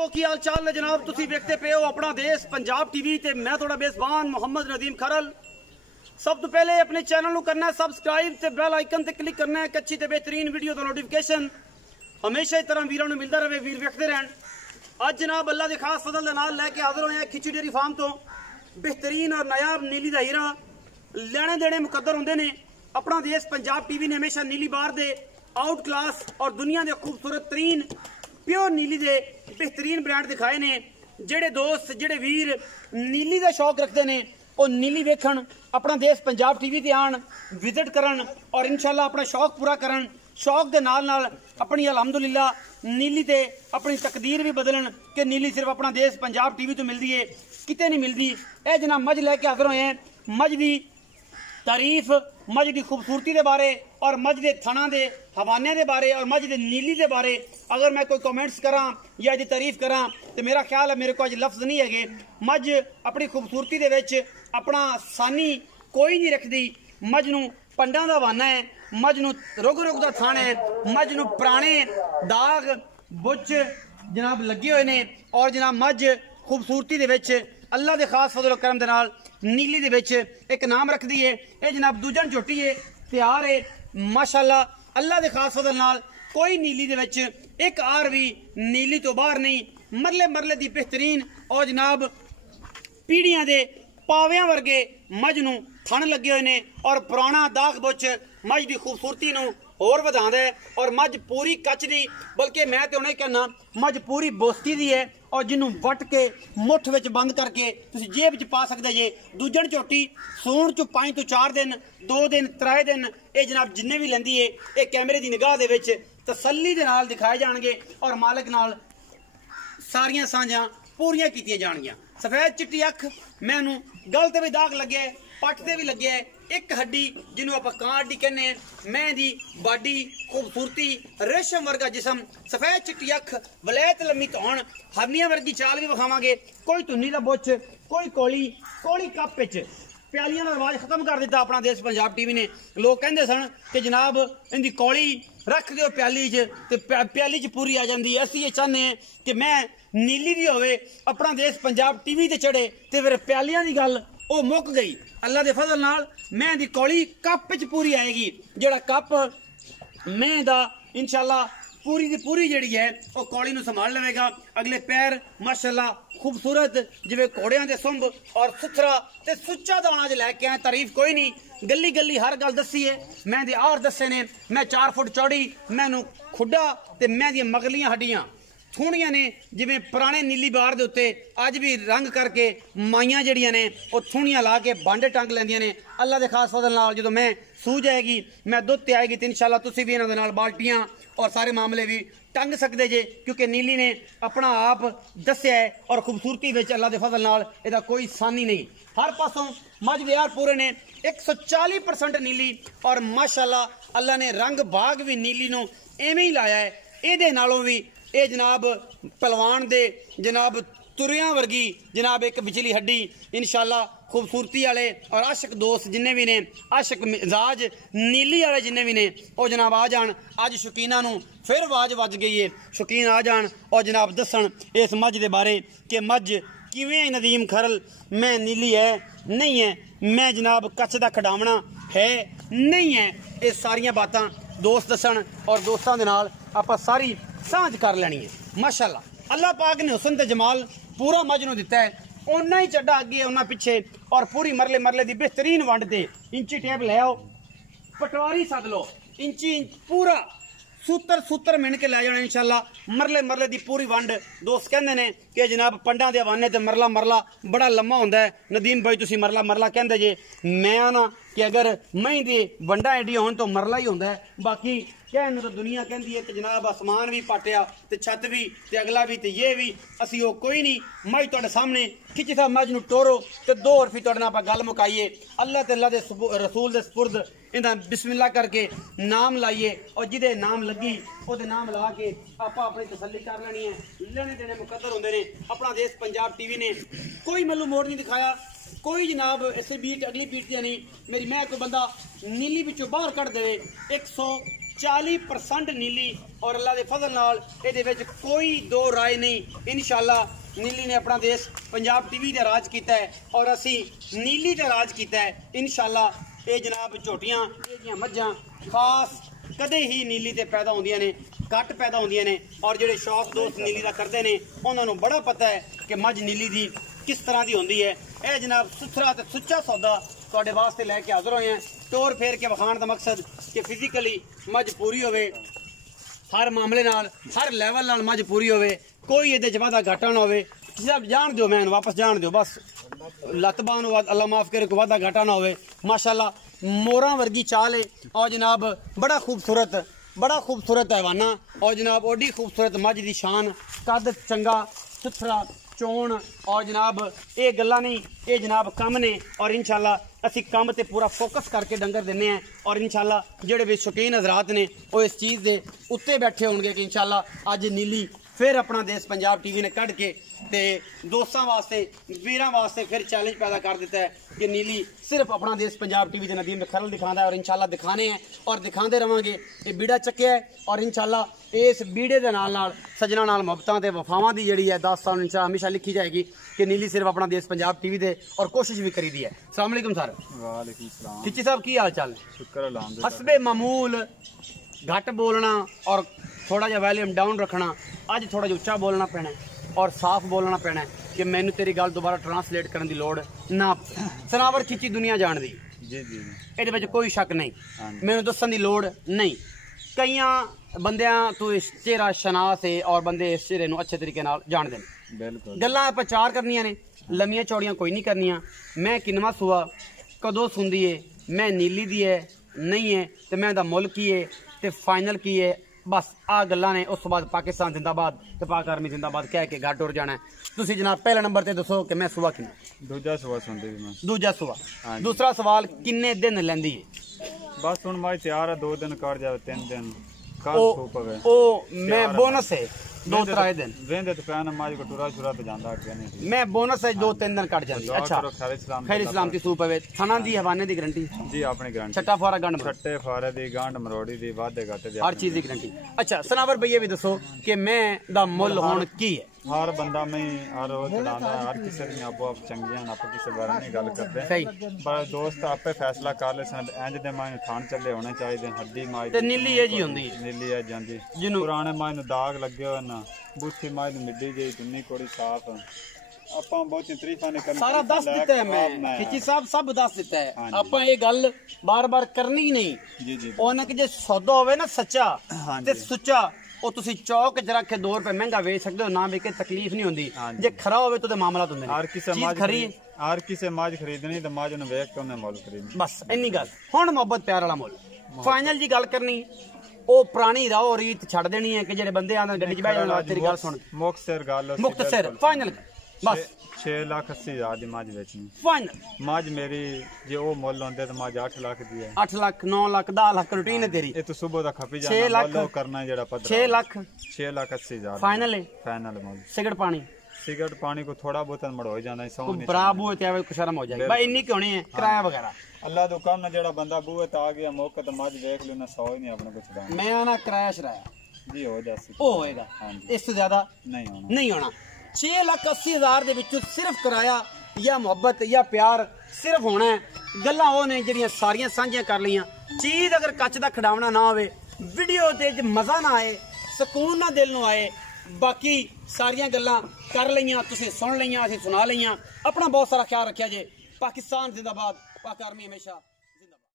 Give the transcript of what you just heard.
दोस्तों की हाल चाल है जनाब। तुसी देखते पे हो अपना देश पंजाब टीवी ते मैं थोड़ा बेजबान मोहम्मद नदीम खरल। सब तो पहले अपने चैनल को करना है सबसक्राइब ते बेल आइकन ते क्लिक करना है कि अच्छी ते बेहतरीन वीडियो का नोटिफिकेशन हमेशा इस तरह वीरों मिलता रहे, वीर वेखते रहन। अज जनाब अल्लाह के खास फजल के नाल लैके हाजिर होए खिची डेयरी फार्म तो बेहतरीन और नायाब नीली का हीरा लेने देने मुकद्दर होंगे ने। अपना देश पंजाब टीवी ने हमेशा नीली बार दे आउट क्लास और दुनिया के खूबसूरत तरीन प्योर नीली दे बेहतरीन ब्रांड दिखाए ने। जेड़े दोस्त जेड़े वीर नीली का शौक रखते हैं वो नीली वेखन अपना देश पंजाब टीवी ते आन विजिट करन और इंशाल्लाह अपना शौक पूरा करन। शौक के नाल नाल अपनी अलहमदुलिल्लाह नीली ते अपनी तकदीर भी बदलन कि नीली सिर्फ अपना देश पंजाब टीवी तो मिलती है, किते नहीं मिलती। यह जनाब मज लैके हाजिर होए हैं। मज की तारीफ, मज की खूबसूरती के बारे और मज के थना के हवाने के बारे और मज के नीली के बारे अगर मैं कोई कमेंट्स करा या इसकी तारीफ करा तो मेरा ख्याल है मेरे को अज लफ्ज नहीं है। मज अपनी खूबसूरती के विच अपना सानी कोई नहीं रखती। मज नूं पंडा का हवाना है, मज नूं रुग रुग का थान है, मज नूं पुराने दाग बुच जनाब लगे हुए ने और जनाब मज खूबसूरती के विच अल्लाह के खास फजल करम दे नाल नीली दे विच एक नाम रखती है। ये जनाब दूजन झोटी है, तैयार है माशाअल्लाह। अल्लाह के खास फजल नाल कोई नीली दे विच एक आर भी नीली तो बाहर नहीं। मरले मरले दी बेहतरीन और जनाब पीढ़ियां दे पावियां वर्गे मज नूं थन लगे हुए ने और पुराना दाग बुच मज की खूबसूरती नूं होर वधांदा है। और मज पूरी कच दी बल्कि मैं तो उन्हें कहना मज पूरी बोस्ती दी है और जिन्हों वट के मुठ विच बंद करके तुसीं जेब च पा सकते जे। दूजन झोटी सूण चो 5 तो 4 दिन 2 दिन 3 दिन ये जनाब जिन्ने भी लेंदी है ये कैमरे की निगाह दे विच तसल्ली दे नाल दिखाए जाणगे और मालिक नाल सारियां सांझां पूरियां कीतियां जाणगियां। सफेद चिट्टी अख मैनू गल ते भी दाग लगे, पट ते भी लगे, एक हड्डी जिन्हों आप कां हड्डी कहने, मैं दी बाडी खूबसूरती रेशम वर्गा जिसम, सफेद चिट्टी अख, वलैत लम्मी धौन, हरनियां वर्गी चाल भी विखावांगे। कोई धुन्नी का बुच, कोई कोली कोली कप विच प्यालियां का रिवाज खत्म कर दिता अपना देश पंजाब टीवी ने। लोग कहते सन कि जनाब इनकी कौली रख दो प्याली च ते प्याली च पूरी आ जाती है। असीं ये चाहते हैं कि मैं नीली भी होवे अपना देश पंजाब टीवी ते चढ़े ते फिर प्यालियां की गल वो मुक गई। अल्लाह के फजल नाल मैं दी कौली कप च पूरी आएगी। जेड़ा कप मैं दा इंशाल्लाह पूरी दी पूरी जड़ी है वो कौली नूं संभाल लवेगा। अगले पैर माशाअल्लाह खूबसूरत जिवें घोड़ियां दे सुंभ और सुथरा ते सुच्चा दाना च लैके आए। तारीफ कोई नहीं, गली गली हर गल दसी है। मैं दे आर दसे ने, मैं 4 फुट चौड़ी, मैनू खुडा ते मैं दी मगलियां हड्डियां थूणियां ने जिवें पुराने नीली बार दे उत्ते अज भी रंग करके माइयां जड़ियां ने वो थूणियां ला के बांडे टंग लैंदियां ने। अल्लाह के खास फजल नाल जो मैं सूझ आएगी मैं दुध ते आएगी तो इंशाल्लाह तुसीं भी इन्हां दे नाल बाल्टियां और सारे मामले भी टंग सकते जे क्योंकि नीली ने अपना आप दस्या है और खूबसूरती विच अल्लाह के फजल नाल इहदा कोई सानी नहीं। हर पासों मज दे यार पूरे ने 140% नीली और माशाअल्लाह अल्लाह ने रंग बाग भी नीली नूं एवें ही लाया है। इहदे नालों भी ये जनाब पहलवान दे जनाब तुरियां वर्गी जनाब एक बिचली हड्डी इंशाल्लाह खूबसूरती वाले और आशिक दोस्त जिन्ने भी ने आशिक मिजाज नीली वाले जिन्ने भी ने वो जनाब आ जान। अज शौकीना नूं फिर आवाज वज गई है, शौकीन आ जान और जनाब दसन इस मज के बारे कि मज किवें नदीम खरल मैं नीली है नहीं है, मैं जनाब कच्छ का खडावना है नहीं है। ये सारियां बातां दोस्त दसन और दोस्तों के नाल आपां सारी सांझ कर लैनी है। माशाअल्लाह अल्लाह पाक ने हुसन ते जमाल पूरा मज नूं दिता है, उन्ना ही चड्डा अगे उन्ना पिछे और पूरी मरले मरले की बेहतरीन वंड ते इंची टेप ले आओ, पटवारी सद लो, इंची पूरा सूतर सूतर मिन के लै जाना इंशाल्लाह। मरले मरले की पूरी वंड दोस्त कहते हैं कि जनाब पंडा के हवाने ते मरला मरला बड़ा लम्मा होंदा है। नदीम भाई तुसीं मरला मरला कहंदे जे, मैं आना कि अगर मई दी वंडा एडियां होण तो मरला ही होंदा है। बाकी कहने तो दुनिया कहती है कि जनाब आसमान भी पाटिया ते छत भी ते अगला भी ते ये भी असी वो कोई नहीं। मज तुहाडे सामने खिची था मज नूं टोरो ते 2 हरफी तुहाडे नाल गल मुकाइए। अल्लाह ते अल्लाह दे रसूल दे सुपुर्द इन्दा बिस्मिल्लाह करके नाम लाइए और जिदे नाम लगी ओदे नाम ला के आपां अपनी तसल्ली कर लेनी है। लेने देने मुकद्दर होंदे ने। अपना देश पंजाब टीवी ने कोई मल्लू मोड़ नहीं दिखाया, कोई जनाब ऐसे बीट अगली बीट दिया नहीं। मेरी मैं कोई बंदा नीली बिचों बाहर कढ़ दे 100 40% नीली और अल्लाह के फजल नाल इहदे विच कोई दो राय नहीं। इंशाअल्लाह नीली ने अपना देश पंजाब टीवी ते राज किया है और असी नीली ते राज किया है इंशाअल्लाह। ये जनाब झोटियां ये मझां खास कदे ही नीली ते पैदा होंदियां ने, घट पैदा होंदियां ने और जिहड़े शौक दोस्त नीली दा करदे ने उन्हां नूं बड़ा पता है कि मझ नीली दी किस तरह दी होंदी है। यह जनाब सुथरा ते सुच्चा सौदा तुहाडे वास्ते लैके हाज़र होए हैं। टोर फेर के विखाण का मकसद कि फिजिकली मझ पूरी होवे, हर मामले नाल हर लैवल नाल मझ पूरी होवे, कोई इहदे च वाधा घाटा ना होवे। सब जान दो, मैं वापस जान दो बस, लत बान अल्लाह माफ करे कोई वाधा घाटा ना होवे। माशाल्लाह मोरा वर्गी चाल है और जनाब बड़ा खूबसूरत हैवाना और जनाब ओडी खूबसूरत मझ दी शान, कद चंगा सुथरा चोण और जनाब ये गल्लां नहीं, ये जनाब कम ने और इंशाअल्लाह असी कम ते पूरा फोकस करके डंगर दिन्ने हैं और इंशाअल्लाह जेड़े भी शौकीन हजरात ने वो इस चीज़ के उत्ते बैठे होंगे कि इंशाअल्लाह अज नीली फिर अपना देश पंजाब टीवी ने कढ़ के ते दोस्तों वास्ते वीरां वास्ते फिर चैलेंज पैदा कर दिता है कि नीली सिर्फ अपना देश पंजाब टीवी के नदीम खरल दिखाता है और इंशाअल्लाह दिखाने हैं और दिखाते रवांगे। ये बीड़ा चक्या है और इंशाअल्लाह इस बीड़े के नाल सजना नाल मुहब्बतां ते वफावां दी जिहड़ी है दास्तान इंशाअल्लाह हमेशा लिखी जाएगी कि नीली सिर्फ अपना देश पंजाब टीवी दे और कोशिश भी करी दी है। अस्सलाम वालेकुम सर। वालेकुम सलाम। खिची साहब की हाल चाल? शुक्र अल्हम्दुलिल्लाह। हसबे मामूल घट बोलना और थोड़ा जा वॉल्यूम डाउन रखना, अज थोड़ा जा उच्चा बोलना पैना है और साफ बोलना पैना है कि मैनू तेरी गल दोबारा ट्रांसलेट करने की लोड़ ना। सनावर खिची दुनिया जान दी जी जी ये विच कोई शक नहीं, मैनू दसन की लोड़ नहीं। कई बंदियां तू इस चेहरा शनास है और बंदे इस चेहरे नू अच्छे तरीके नाल जानदे ने। बिल्कुल गल्लां प्रचार करनियां ने, लम्मियां चौड़ियां कोई नहीं करनियां। मैं किन्नवा सूआ कदों सुनदी है, मैं नीली दी है नहीं है तो मैं दा मुल्क की है तो फाइनल की है, बस आ गल्लां ने। उस तो बाद पाकिस्तान जिंदाबाद ते पाक आर्मी जिंदाबाद कह के घर टुर जाना है। तुसीं जनाब पहले नंबर ते दसो कि मैं सूआ किन्ना? दूजा सूआ सुनदी मैं। दूजा सूआ। दूसरा सवाल किन्ने दिन लैंदी है? बस हुण मैं तैयार है, 2 दिन कर जावे 3 दिन कल सू पवे ओ मैं बोनस है 2-3 दिन वेंदे तो पैन माज को टुरा छुरा ते जांदा अगे नहीं। मैं बोनस है 2-3 दिन कट जांदी। अच्छा खैर इस्लाम दी सू पवे थाना दी हवाने दी गारंटी जी अपनी गारंटी। छट्टा फारा गंड छट्टे फारे दी गांड मरोड़ी दी वादे घाटे दी हर चीज दी गारंटी। अच्छा सनावर भैया भी दसो कि मैं दा मुल हुण की है? हर बंदा में हर रोज चढ़ाता है, हर किसी दी आपो आप चंगियां आप किसी बारे नहीं गल करदे। सही पर दोस्त आपे फैसला कर ले सन इंज दे मां थान चले होने चाहिए। हड्डी मां ते नीली है जी हुंदी नीली है जांदी पुराने मां नु दाग लगे हो ना बूथी मां नु मिड्डी जेही तुन्नी कोड़ी साफ ਆਪਾਂ ਬਹੁਤੀ ਤਾਰੀਫਾਂ ਨਹੀਂ ਕਰਨੀ। ਸਾਰਾ ਦੱਸ ਦਿੱਤਾ ਹੈ ਮੈਂ ਖਿੱਚੀ ਸਾਹਿਬ ਸਭ ਦੱਸ ਦਿੱਤਾ ਹੈ। ਆਪਾਂ ਇਹ ਗੱਲ ਬਾਰ-ਬਾਰ ਕਰਨੀ ਨਹੀਂ ਜੀ ਜੀ। ਉਹਨਾਂ ਕਿ ਜੇ ਸੌਦਾ ਹੋਵੇ ਨਾ ਸੱਚਾ ਤੇ ਸੁੱਚਾ ਉਹ ਤੁਸੀਂ ਚੌਕ 'ਚ ਰੱਖ ਕੇ 2 ਰੁਪਏ ਮਹਿੰਗਾ ਵੇਚ ਸਕਦੇ ਹੋ, ਨਾ ਵੇਚ ਕੇ ਤਕਲੀਫ ਨਹੀਂ ਹੁੰਦੀ। ਜੇ ਖਰਾ ਹੋਵੇ ਤਾਂ ਮਾਮਲਾ ਹੁੰਦੇ ਨੇ। ਹਰ ਕਿਸੇ ਮਾਝ ਖਰੀਦਣੀ ਤਾਂ ਮਾਝ ਨੂੰ ਵੇਖ ਕੇ ਉਹਨੇ ਮੁੱਲ ਖਰੀਦਣੀ, ਬਸ ਇੰਨੀ ਗੱਲ। ਹੁਣ ਮੁਹੱਬਤ ਪਿਆਰ ਵਾਲਾ ਮੁੱਲ ਫਾਈਨਲ ਜੀ ਗੱਲ ਕਰਨੀ ਉਹ ਪੁਰਾਣੀ ਰਾਹ ਰੀਤ ਛੱਡ ਦੇਣੀ ਹੈ ਕਿ ਜਿਹੜੇ ਬੰਦੇ ਆਂਦੇ ਗੱਡੀ 'ਚ ਬਹਿ ਜਾਣ ਤੇਰੀ ਗੱਲ ਸੁਣ ਮੁਖਤਸਰ ਗੱਲ ਮੁਖਤਸਰ ਫਾਈਨਲ बस 6,80,000 ਦੀ ਮੱਝ ਵੇਚਣੀ ਫਾਈਨਲ। ਮੱਝ ਮੇਰੀ ਜੇ ਉਹ ਮੁੱਲ ਹੁੰਦੇ ਤਾਂ ਮੱਝ 8 ਲੱਖ ਦੀ ਹੈ। 8 ਲੱਖ 9 ਲੱਖ 10 ਲੱਖ ਰੂਟੀਨ ਹੈ ਤੇਰੀ। ਇਹ ਤਾਂ ਸਵੇਰ ਦਾ ਖੱਪੀ ਜਾਣਾ ਮੁੱਲ ਕਰਨਾ ਜਿਹੜਾ ਪੱਧਰ 6 ਲੱਖ 6,80,000 ਫਾਈਨਲ ਹੈ। ਫਾਈਨਲ ਮੁੱਲ सिगरेट पानी को थोड़ा बहुत मड़ हो जाना सौ बरा बूहे ते आवे शर्म हो जाएगी भाई इन्नी क्यों नहीं है किराया वगैरह अल्लाह तो काम ना जेड़ा बंदा बूहे ते आ गया मौके ते मज देख लो ना 100 ही नहीं अपने कुछ दाना मैं आना किराया शराया जी हो जासी ओ होएगा इस से ज्यादा नहीं होना 6,80,000 दे विचों सिर्फ किराया या मोहब्बत या प्यार सिर्फ होना है। गल्लां ओ ने जेड़ियां सारियां सांझियां कर लियां। चीज अगर कच दा खड़ावना ना होवे वीडियो ते मजा ना आए सुकून ना दिल नूं आए बाकी सारियां गल्लां कर लईयां तुसीं सुन लईयां असीं सुना लईयां। अपना बहुत सारा ख्याल रखिया जे। पाकिस्तान जिंदाबाद, पाक आर्मी हमेशा।